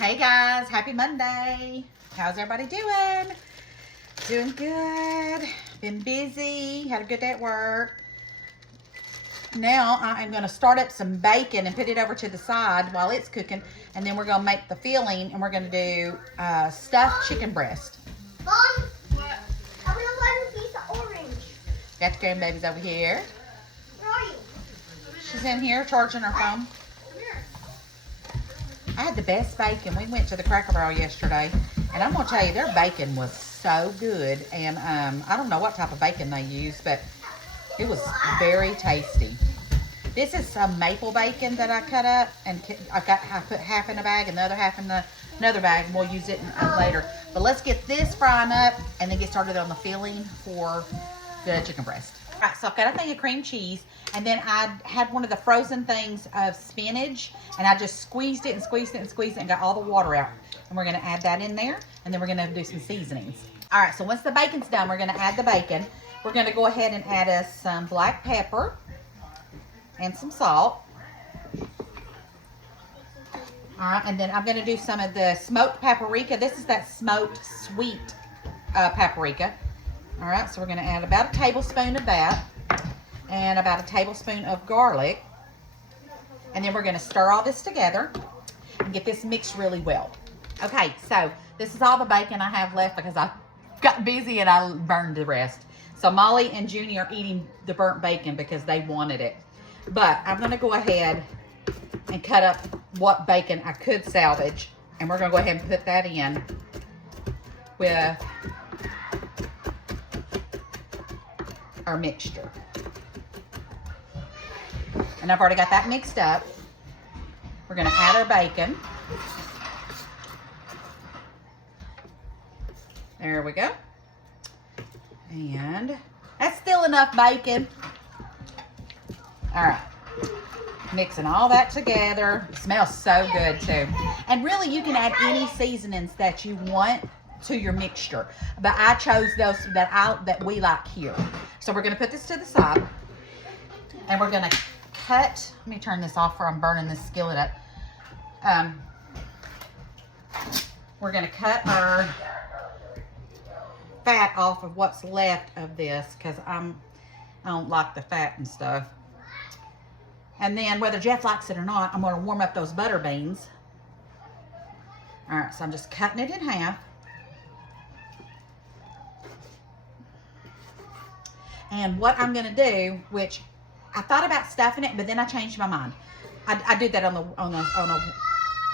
Hey guys, happy Monday. How's everybody doing? Doing good. Been busy. Had a good day at work. Now I am going to start up some bacon and put it over to the side while it's cooking. And then we're going to make the filling and we're going to do stuffed chicken breast. Mom, what? I want to learn a piece of orange. Got the grandbabies over here. Where are you? She's in here charging her phone. I had the best bacon. We went to the Cracker Barrel yesterday, and I'm going to tell you, their bacon was so good. And I don't know what type of bacon they use, but it was very tasty. This is some maple bacon that I cut up, and I put half in a bag and the other half in another bag, and we'll use it later. But let's get this frying up and then get started on the filling for the chicken breast. All right, so I've got a thing of cream cheese, and then I had one of the frozen things of spinach, and I just squeezed it and squeezed it and squeezed it and got all the water out. And we're going to add that in there, and then we're going to do some seasonings. All right, so once the bacon's done, we're going to add the bacon. We're going to go ahead and add us some black pepper and some salt. All right, and then I'm going to do some of the smoked paprika. This is that smoked sweet paprika. All right, so we're going to add about a tablespoon of that and about a tablespoon of garlic. And then we're going to stir all this together and get this mixed really well. Okay, so this is all the bacon I have left because I got busy and I burned the rest. So Molly and Junie are eating the burnt bacon because they wanted it. But I'm going to go ahead and cut up what bacon I could salvage. And we're going to go ahead and put that in with our mixture. And I've already got that mixed up. We're going to add our bacon. There we go. And that's still enough bacon. All right. Mixing all that together. It smells so good too. And really you can add any seasonings that you want to your mixture. But I chose those that we like here. So we're going to put this to the side. And we're going to cut. Let me turn this off, or I'm burning this skillet up. We're going to cut our fat off of what's left of this because I don't like the fat and stuff. And then whether Jeff likes it or not, I'm going to warm up those butter beans. All right, so I'm just cutting it in half. And what I'm going to do, which I thought about stuffing it, but then I changed my mind. I did that on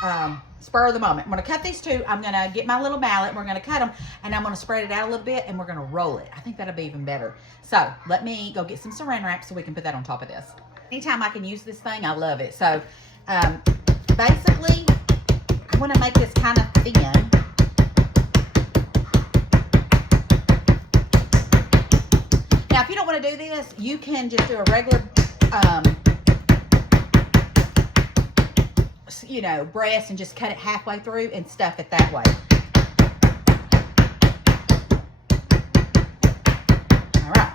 a spur of the moment. I'm going to cut these two. I'm going to get my little mallet. We're going to cut them, and I'm going to spread it out a little bit, and we're going to roll it. I think that'll be even better. So let me go get some saran wrap so we can put that on top of this. Anytime I can use this thing, I love it. So basically, I want to make this kind of thin. Now, if you don't want to do this, you can just do a regular, breast and just cut it halfway through and stuff it that way. All right.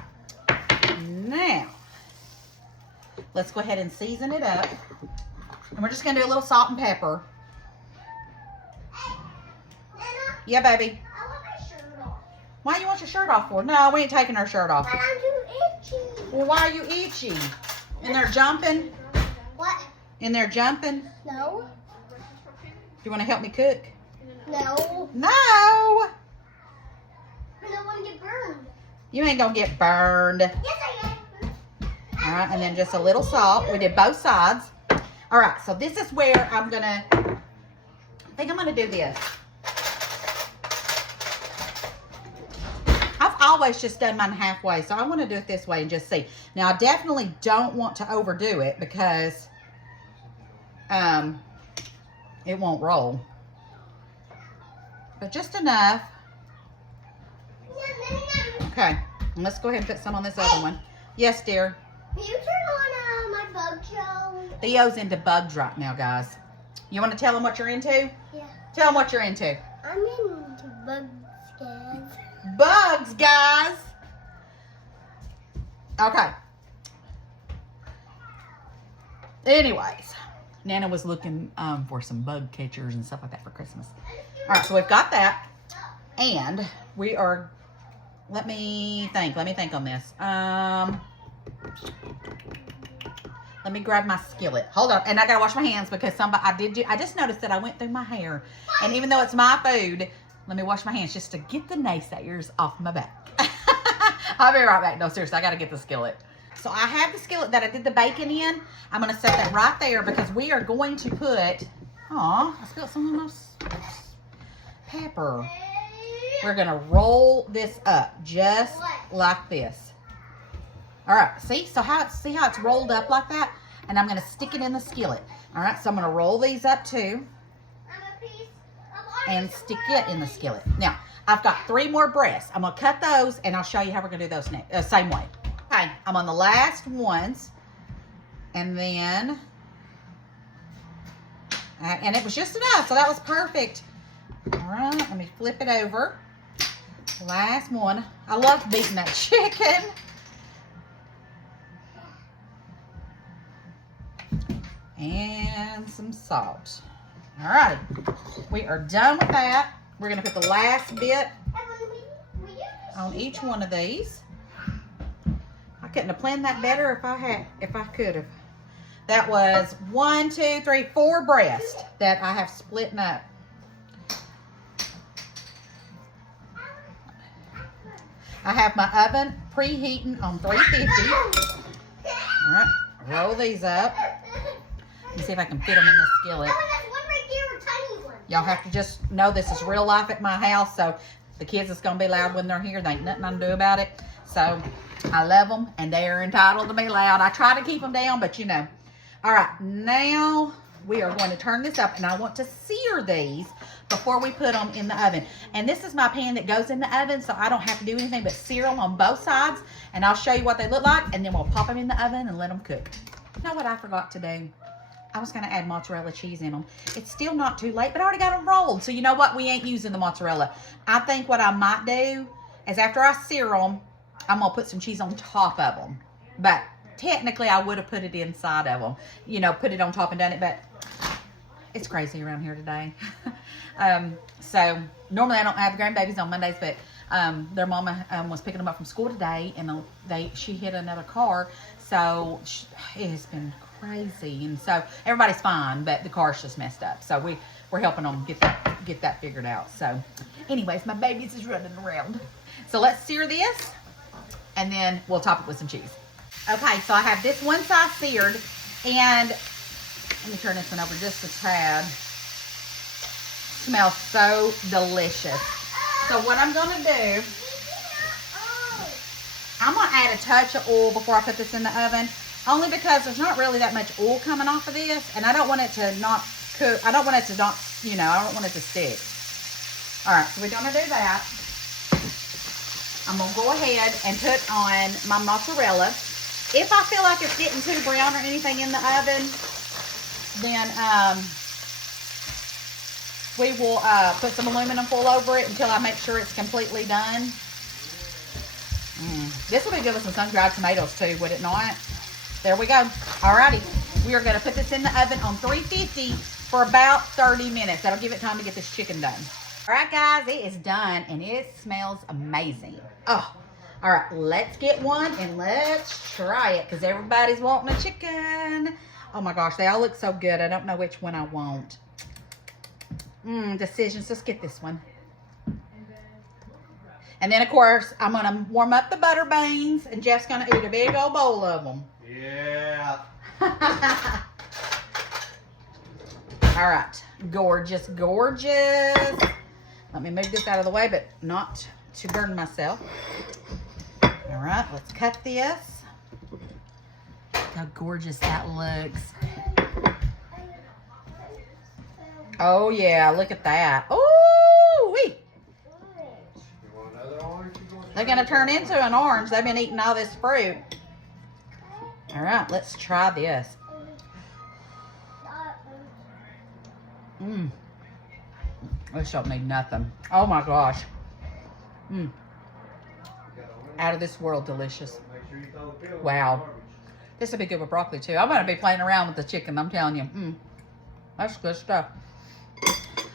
Now, let's go ahead and season it up. And we're just going to do a little salt and pepper. Yeah, baby. I want my shirt off. Why you want your shirt off for? No, we ain't taking our shirt off. But I'm too itchy. Well, why are you itchy? And they're jumping? What? And they're jumping? No. You want to help me cook? No. No! I don't want to get burned. You ain't gonna get burned. Yes, I am. All right, and then just a little salt. We did both sides. All right, so this is where I think I'm gonna do this. I've always just done mine halfway, so I want to do it this way and just see. Now, I definitely don't want to overdo it because it won't roll. But just enough. Okay, and let's go ahead and put some on this other one. Yes, dear. Can you turn on my bug show? Theo's into bugs right now, guys. You want to tell them what you're into? Yeah. Tell them what you're into. I'm into bugs, guys. Bugs, guys. Okay. Anyways, Nana was looking for some bug catchers and stuff like that for Christmas. All right, so we've got that. And we are, let me think on this. Let me grab my skillet. Hold on. And I got to wash my hands because I just noticed that I went through my hair. And even though it's my food, let me wash my hands just to get the naysayers off my back. I'll be right back. No, seriously, I got to get the skillet. So I have the skillet that I did the bacon in. I'm going to set that right there because we are going to put, I spilled some of my pepper. We're going to roll this up just like this. All right, see how it's rolled up like that? And I'm going to stick it in the skillet. All right, so I'm going to roll these up too and stick it in the skillet. Now, I've got 3 more breasts. I'm going to cut those and I'll show you how we're going to do those next, same way. Okay, I'm on the last ones. And then, and it was just enough, so that was perfect. All right, let me flip it over. Last one. I love beating that chicken. And some salt. All right, we are done with that. We're gonna put the last bit on each one of these. I couldn't have planned that better if I could have. That was 1, 2, 3, 4 breasts that I have split up. I have my oven preheating on 350. All right, roll these up. Let me see if I can fit them in the skillet. Y'all have to just know this is real life at my house, so the kids is going to be loud when they're here. There ain't nothing I can do about it. So I love them, and they are entitled to be loud. I try to keep them down, but you know. All right, now we are going to turn this up, and I want to sear these before we put them in the oven. And this is my pan that goes in the oven, so I don't have to do anything but sear them on both sides, and I'll show you what they look like, and then we'll pop them in the oven and let them cook. You know what I forgot to do? I was going to add mozzarella cheese in them. It's still not too late, but I already got them rolled. So you know what? We ain't using the mozzarella. I think what I might do is after I sear them, I'm going to put some cheese on top of them. But technically, I would have put it inside of them. You know, put it on top and done it. But it's crazy around here today. So normally I don't have the grandbabies on Mondays, but their mama was picking them up from school today, and she hit another car. So it has been crazy, and so everybody's fine, but the car's just messed up. So we're helping them get that figured out. So anyways, my baby's is running around. So let's sear this, and then we'll top it with some cheese. Okay, so I have this one side seared, and let me turn this one over just a tad. Smells so delicious. So what I'm gonna do, I'm gonna add a touch of oil before I put this in the oven. Only because there's not really that much oil coming off of this, and I don't want it to not cook. I don't want it to not, you know, I don't want it to stick. All right, so we're gonna do that. I'm gonna go ahead and put on my mozzarella. If I feel like it's getting too brown or anything in the oven, then we will put some aluminum foil over it until I make sure it's completely done. This would be good with some sun-dried tomatoes too, would it not? There we go. Alrighty. We are going to put this in the oven on 350 for about 30 minutes. That'll give it time to get this chicken done. Alright guys, it is done and it smells amazing. Oh, alright, let's get one and let's try it because everybody's wanting a chicken. Oh my gosh, they all look so good. I don't know which one I want. Decisions. Let's get this one. And then, of course, I'm going to warm up the butter beans, and Jeff's going to eat a big old bowl of them. Yeah. All right. Gorgeous, gorgeous. Let me move this out of the way, but not to burn myself. All right. Let's cut this. Look how gorgeous that looks. Oh, yeah. Look at that. Ooh-wee. They're going to turn into an orange. They've been eating all this fruit. All right, let's try this. This don't need nothing. Oh my gosh. Out of this world delicious. Wow. This would be good with broccoli too. I'm going to be playing around with the chicken, I'm telling you. That's good stuff.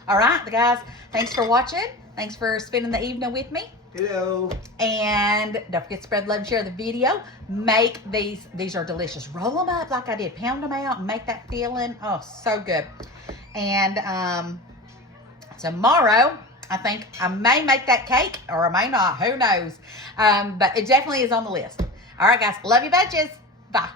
All right, guys. Thanks for watching. Thanks for spending the evening with me. Hello. And don't forget to spread love and share the video. Make these are delicious. Roll them up like I did. Pound them out and make that filling. Oh, so good. And tomorrow, I think I may make that cake or I may not. Who knows? But it definitely is on the list. All right, guys. Love you bunches. Bye.